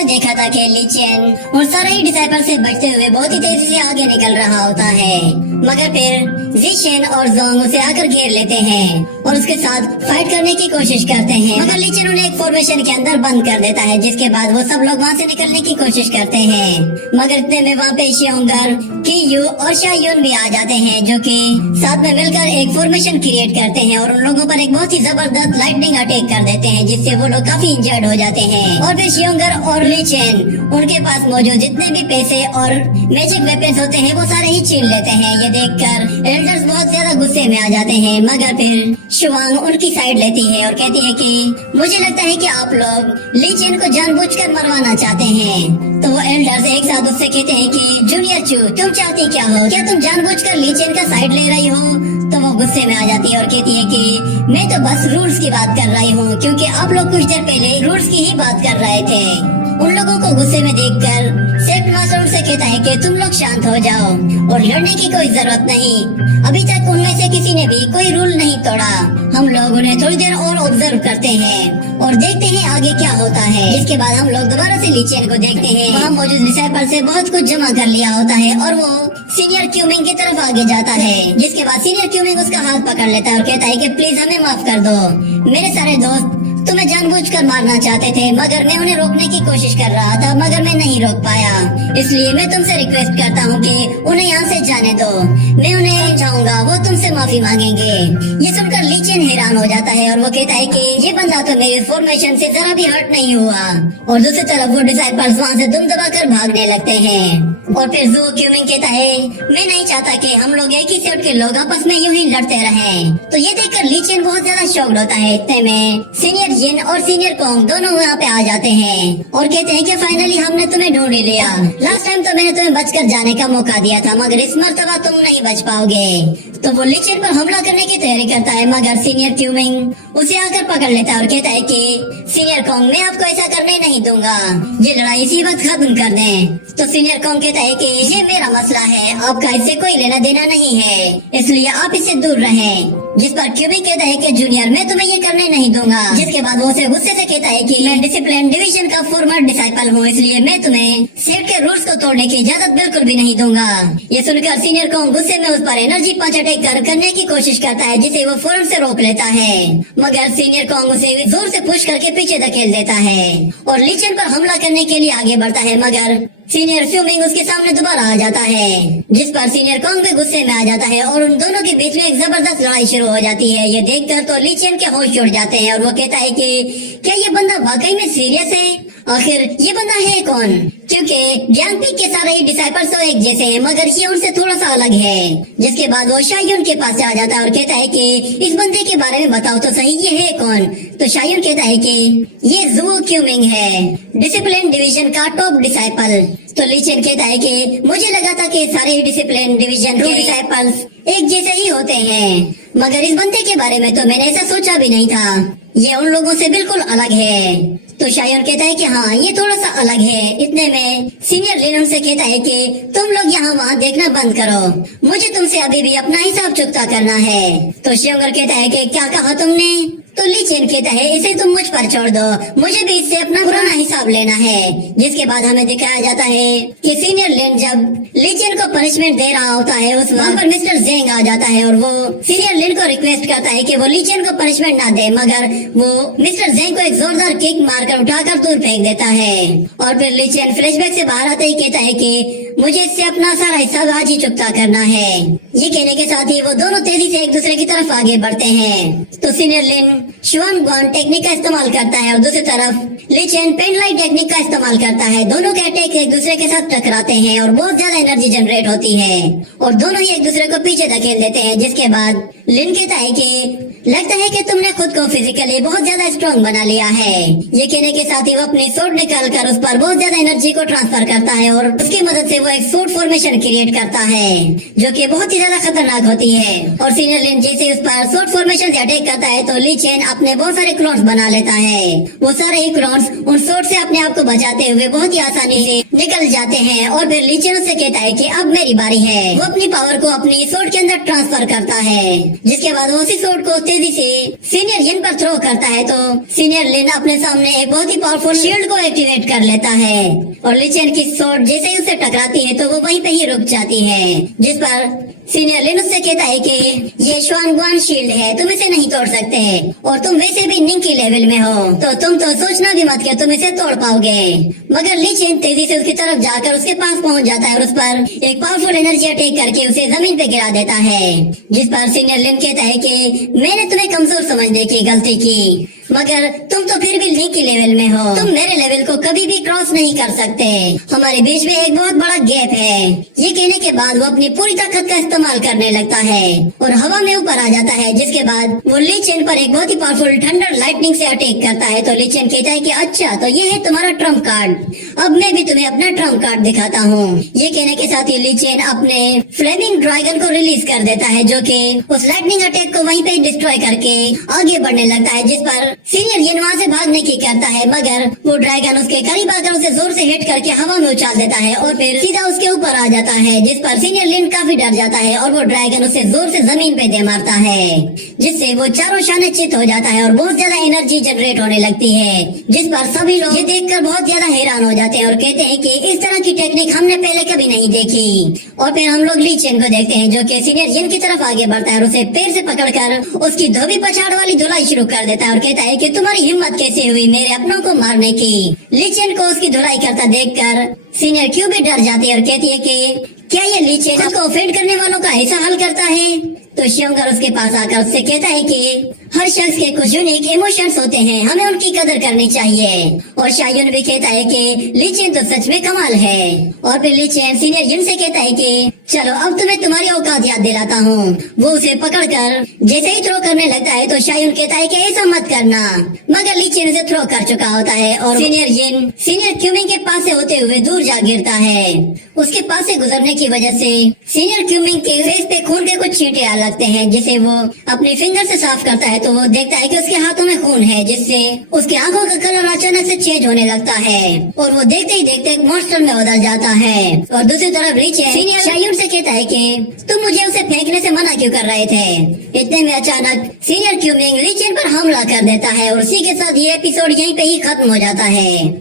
ने देखा था कि ली चेन और सारे ही डिसाइपल से बचते हुए बहुत ही तेजी से आगे निकल रहा होता है, मगर फिर ज़िशेन और जोंग उसे आकर घेर लेते हैं और उसके साथ फाइट करने की कोशिश करते हैं, मगर ली चेन उन्हें एक फॉर्मेशन के अंदर बंद कर देता है, जिसके बाद वो सब लोग वहाँ से निकलने की कोशिश करते हैं। मगर इतने में वहाँ पे शियोंगर, कियू और शायुन भी आ जाते हैं, जो कि साथ में मिलकर एक फॉर्मेशन क्रिएट करते हैं और उन लोगों पर एक बहुत ही जबरदस्त लाइटनिंग अटैक कर देते हैं, जिससे वो लोग काफी इंजर्ड हो जाते हैं। और फिर शियोंगर और ली चेन उनके पास मौजूद जितने भी पैसे और मैजिक वेपन्स होते हैं वो सारे ही छीन लेते हैं। ये देखकर एल्डर्स बहुत ज्यादा गुस्से में आ जाते हैं, मगर फिर शुआंग उनकी साइड लेती है और कहती है कि मुझे लगता है कि आप लोग ली चेन को जानबूझकर मरवाना चाहते हैं। तो वो एल्डर्स एक साथ उससे कहते हैं कि जूनियर चू, तुम चाहती क्या हो? क्या तुम जानबूझकर ली चेन का साइड ले रही हो? तो वो गुस्से में आ जाती है और कहती है कि मैं तो बस रूल्स की बात कर रही हूँ, क्योंकि आप लोग कुछ देर पहले रूल्स की ही बात कर रहे थे। उन लोगों को गुस्से में देखकर सेक्ट मास्टर उनसे कहता है कि तुम लोग शांत हो जाओ और लड़ने की कोई जरूरत नहीं। अभी तक उनमें से किसी ने भी कोई रूल नहीं तोड़ा। हम लोग उन्हें थोड़ी देर और ऑब्जर्व करते हैं और देखते हैं आगे क्या होता है। इसके बाद हम लोग दोबारा से ली चेन को देखते हैं। वहाँ मौजूद डिसाइपल से बहुत कुछ जमा कर लिया होता है और वो सीनियर क्यूमिंग की तरफ आगे जाता है, जिसके बाद सीनियर क्यूमिंग उसका हाथ पकड़ लेता है और कहता है कि प्लीज हमें माफ कर दो। मेरे सारे दोस्त तुम्हें जानबूझकर मारना चाहते थे, मगर मैं उन्हें रोकने की कोशिश कर रहा था, मगर मैं नहीं रोक पाया। इसलिए मैं तुमसे रिक्वेस्ट करता हूँ कि उन्हें यहाँ से जाने दो। मैं उन्हें समझाऊंगा, वो तुमसे माफी मांगेंगे। ये सुनकर ली चेन हैरान हो जाता है और वो कहता है कि ये बंदा तो मेरी फॉर्मेशन से जरा भी हर्ट नहीं हुआ। और दूसरी तरफ वो डिसाइपल्स वहाँ से दुम दबाकर भागने लगते हैं। और फिर जू क्यूमिंग कहता है मैं नहीं चाहता कि हम लोग एक ही सेट के लोग आपस में यूं ही लड़ते रहें। तो ये देखकर ली चेन बहुत ज्यादा शॉक्ड होता है। इतने में सीनियर जिन और सीनियर कोंग दोनों यहाँ पे आ जाते हैं और कहते हैं कि फाइनली हमने तुम्हें ढूंढ ही लिया। लास्ट टाइम तो मैंने तुम्हें बचकर जाने का मौका दिया था, मगर इस मर्तबा तुम नहीं बच पाओगे। तो वो ली चेन पर हमला करने की तैयारी करता है, मगर सीनियर क्यूमिंग उसे आकर पकड़ लेता है और कहता है कि सीनियर कोंग मैं आपको ऐसा करने नहीं दूंगा, ये लड़ाई इसी वक्त खत्म कर दें। तो सीनियर कोंग कहता है कि ये मेरा मसला है, आपका इससे कोई लेना देना नहीं है, इसलिए आप इससे दूर रहें। जिस पर क्यूबिक कहता है कि जूनियर मैं तुम्हें ये करने नहीं दूंगा। जिसके बाद वो उसे गुस्से से कहता है कि मैं डिसिप्लिन डिवीजन का फॉर्मर डिसाइपल हूँ, इसलिए मैं तुम्हें सेट के रूल्स को तोड़ने की इजाजत बिल्कुल भी नहीं दूंगा। ये सुनकर सीनियर कोंग गुस्से में उस पर एनर्जी पंच अटैक करने की कोशिश करता है, जिसे वो फौरन से रोक लेता है, मगर सीनियर कोंग उसे जोर से पुश करके पीछे धकेल देता है और ली चेन पर हमला करने के लिए आगे बढ़ता है, मगर सीनियर फ्यूमिंग उसके सामने दोबारा आ जाता है, जिस पर सीनियर कोंग भी गुस्से में आ जाता है और उन दोनों के बीच में एक जबरदस्त लड़ाई शुरू हो जाती है। ये देखकर तो ली चेन के होश उड़ जाते हैं और वो कहता है कि क्या ये बंदा वाकई में सीरियस है? आखिर ये बंदा है कौन? क्योंकि ग्यांगपीक के सारे ही डिसाइपल्स तो एक जैसे हैं, मगर ये उनसे थोड़ा सा अलग है। जिसके बाद वो शायुन के पास आ जाता है और कहता है कि इस बंदे के बारे में बताओ तो सही, ये है कौन? तो शायुन कहता है कि ये जू क्यूमिंग है, डिसिप्लिन डिवीजन का टॉप डिसाइपल। तो ली चेन कहता है कि मुझे लगा था कि सारे ही डिसिप्लिन डिवीजन के डिसाइपल्स एक जैसे ही होते हैं, मगर इस बंदे के बारे में तो मैंने ऐसा सोचा भी नहीं था, ये उन लोगों से बिल्कुल अलग है। तो शायुन कहता है कि हाँ ये थोड़ा सा अलग है। इतने में सीनियर लिन से कहता है कि तुम लोग यहाँ वहाँ देखना बंद करो, मुझे तुमसे अभी भी अपना हिसाब चुकता करना है। तो शियोंगर कहता है कि क्या कहा तुमने? तो ली चेन कहता है इसे तुम मुझ पर छोड़ दो, मुझे भी इससे अपना पुराना हिसाब लेना है। जिसके बाद हमें दिखाया जाता है कि सीनियर लिन जब ली चेन को पनिशमेंट दे रहा होता है उस वहाँ पर मिस्टर जेंग आ जाता है और वो सीनियर लिन को रिक्वेस्ट करता है कि वो ली चेन को पनिशमेंट ना दे, मगर वो मिस्टर जेंग को एक जोरदार किक मारकर उठाकर दूर फेंक देता है। और फिर ली चेन फ्लैशबैक से बाहर आते ही कहता है कि मुझे इससे अपना सारा हिसाब आज ही चुकता करना है। ये कहने के साथ ही वो दोनों तेजी से एक दूसरे की तरफ आगे बढ़ते हैं। तो सीनियर लिन शुआन ग्वान टेक्निक का इस्तेमाल करता है और दूसरी तरफ ली चेन पेनलाइट टेक्निक का इस्तेमाल करता है। दोनों के अटैक एक दूसरे के साथ टकराते हैं और बहुत ज्यादा एनर्जी जनरेट होती है और दोनों ही एक दूसरे को पीछे धकेल देते हैं। जिसके बाद लिन कहता है कि लगता है कि तुमने खुद को फिजिकली बहुत ज्यादा स्ट्रॉन्ग बना लिया है। ये कहने के साथ ही वो अपनी सोर्ड निकाल कर उस पर बहुत ज्यादा एनर्जी को ट्रांसफर करता है और उसकी मदद से वो एक सोर्ड फॉर्मेशन क्रिएट करता है, जो कि बहुत ही ज्यादा खतरनाक होती है। और सीनियर लिन जैसे उस पर सोर्ड फॉर्मेशन से अटैक करता है तो ली चेन अपने बहुत सारे क्लोन्स बना लेता है। वो सारे ही क्लोन्स उन सोर्ड से अपने आप को बचाते हुए बहुत ही आसानी से निकल जाते हैं और फिर ली चेन से कहता है कि अब मेरी बारी है। वो अपनी पावर को अपनी सोर्ड के अंदर ट्रांसफर करता है, जिसके बाद वो उसी सोर्ड को तेजी से सीनियर लिन पर थ्रो करता है तो सीनियर लिन अपने सामने एक बहुत ही पावरफुल शील्ड को एक्टिवेट कर लेता है और ली चेन की शॉट जैसे ही उसे टकराती है तो वो वहीं पे ही रुक जाती है, जिस पर सीनियर लिन उससे कहता है कि ये श्वानगुआन शील्ड है, तुम इसे नहीं तोड़ सकते और तुम वैसे भी निंकी लेवल में हो तो तुम तो सोचना भी मत कि तुम इसे तोड़ पाओगे। मगर ली चेन तेजी से उसकी तरफ जाकर उसके पास पहुंच जाता है और उस पर एक पावरफुल एनर्जी अटैक करके उसे जमीन पे गिरा देता है, जिस पर सीनियर लिन कहता है कि मैंने तुम्हें कमजोर समझने की गलती की, मगर तुम तो फिर भी निंकी लेवल में हो, तुम मेरे लेवल को कभी भी क्रॉस नहीं कर सकते, हमारे बीच में एक बहुत बड़ा गैप है। ये कहने के बाद वो अपनी पूरी ताकत का इस्तेमाल करने लगता है और हवा में ऊपर आ जाता है, जिसके बाद वो ली चेन पर एक बहुत ही पावरफुल थंडर लाइटनिंग से अटैक करता है। तो ली चेन कहता है कि अच्छा तो ये है तुम्हारा ट्रम्प कार्ड, अब मैं भी तुम्हें अपना ट्रम्प कार्ड दिखाता हूँ। ये कहने के साथ ही ली चेन अपने फ्लेमिंग ड्रैगन को रिलीज कर देता है, जो कि उस लाइटनिंग अटैक को वहीं पे डिस्ट्रॉय करके आगे बढ़ने लगता है, जिस पर सीनियर लिन वहाँ से भागने की करता है, मगर वो ड्रैगन उसके करीब आकर उसे जोर से हिट करके हवा में उछाल देता है और फिर सीधा उसके ऊपर आ जाता है, जिस पर सीनियर लिन काफी डर जाता है और वो ड्रैगन उसे जोर से जमीन पे दे मारता है, जिससे वो चारों शाने चित हो जाता है और बहुत ज्यादा एनर्जी जनरेट होने लगती है, जिस पर सभी लोग ये देखकर बहुत ज्यादा हैरान हो जाते हैं और कहते हैं कि इस तरह की टेक्निक हमने पहले कभी नहीं देखी। और फिर हम लोग ली चेन को देखते हैं जो कि सीनियर लिन की तरफ आगे बढ़ता है और उसे पैर से पकड़कर उसकी धोबी पछाड़ वाली धुलाई शुरू कर देता है और कहता है कि तुम्हारी हिम्मत कैसे हुई मेरे अपनों को मारने की। ली चेन को उसकी धुलाई करता देखकर सीनियर क्यों भी डर जाती है और कहती है कि क्या ये ली चेन को ऑफेंड करने वालों का ऐसा हाल करता है। तो श्योंगर उसके पास आकर उससे कहता है कि हर शख्स के कुछ यूनिक इमोशंस होते हैं, हमें उनकी कदर करनी चाहिए। और शायुन भी कहता है कि ली चेन तो सच में कमाल है। और फिर ली चेन सीनियर लिन से कहता है कि चलो अब तुम्हें तुम्हारी औकात याद दिलाता हूँ। वो उसे पकड़कर जैसे ही थ्रो करने लगता है तो शायुन कहता है कि ऐसा मत करना, मगर ली चेन उसे थ्रो कर चुका होता है और सीनियर लिन सीनियर क्यूमिंग के पास से होते हुए दूर जा गिरता है। उसके पास से गुजरने की वजह से सीनियर क्यूमिंग के फेस पे खून के कुछ छींटे आ लगते हैं, जिसे वो अपने फिंगर से साफ करता है तो वो देखता है कि उसके हाथों में खून है, जिससे उसकी आंखों का कलर अचानक से चेंज होने लगता है और वो देखते ही देखते एक मॉन्स्टर में बदल जाता है। और दूसरी तरफ रिच सीनियर शायुन से कहता है कि तुम मुझे उसे फेंकने से मना क्यों कर रहे थे। इतने में अचानक सीनियर क्यूमिंग ली चेन पर हमला कर देता है और उसी के साथ ये एपिसोड यहीं पे ही खत्म हो जाता है।